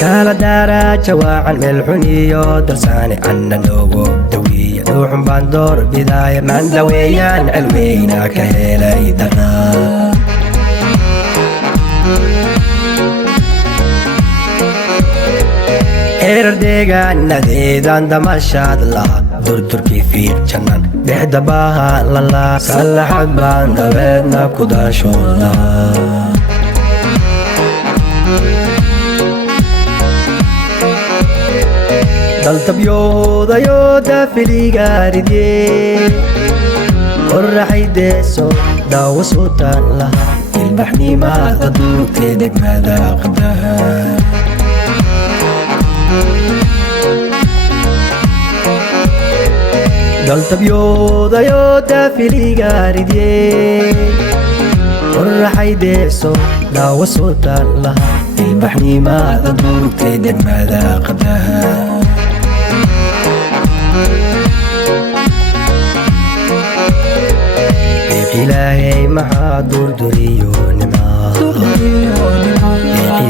kala dara jawaacan meel xun iyo darsaani anna noogu dawiya dhuuxun baan door bidaaya maan daweeyaan cilweyna ka helay daraa erar deegaanadeedaan damashaad laha durdurkii fiir jannan dhexda baahaan lalaa sallaxad baan dabeedna ku daashooda daltabyoodayo daafiligaaride qorraxay deeso daawo suutaan laha ilbaxnimaada duugtee degmada qabdaha daltabyoodayo daafiligaaride qorraxay deeso daawo suutaan laha ilbaxnimaada duugtee degmada qabdaha إلهي محا دردريو نما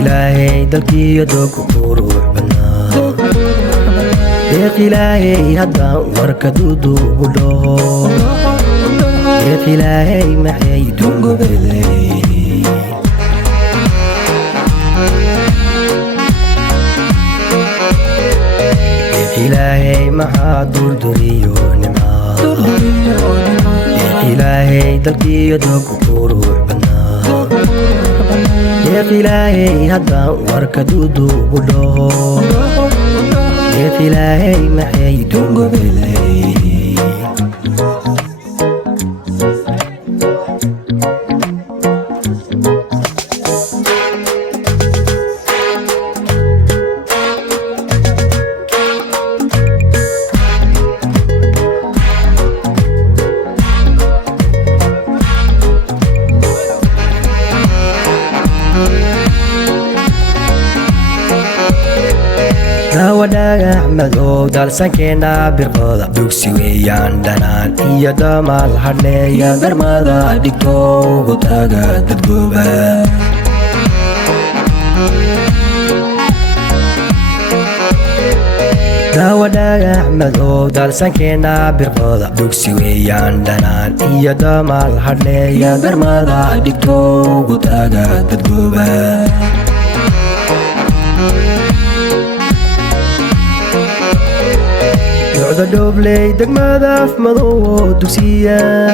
إلهي دلكي يدوك وروح بنا إلهي هدا وركدودو بلو إلهي محي دونغو بلي إلهي محا دردريو نما إلهي دلكي يدوك وروح بنا يا إلهي هدا وركدودو بلو يا إلهي محي دونغو بلي wadaaga axmed oo daalsankeena birqooda dugsi weeyaan dhanaan iyo damaal hadheeya darmada dhigto ugu taaga dadgooba wadaaga axmed oo daalsankeena birqooda dugsi weeyaan dhanaan iyo damaal hadheeya darmada dhigto ugu taaga dadgooba دوبلي دقمة داف مضو دوسية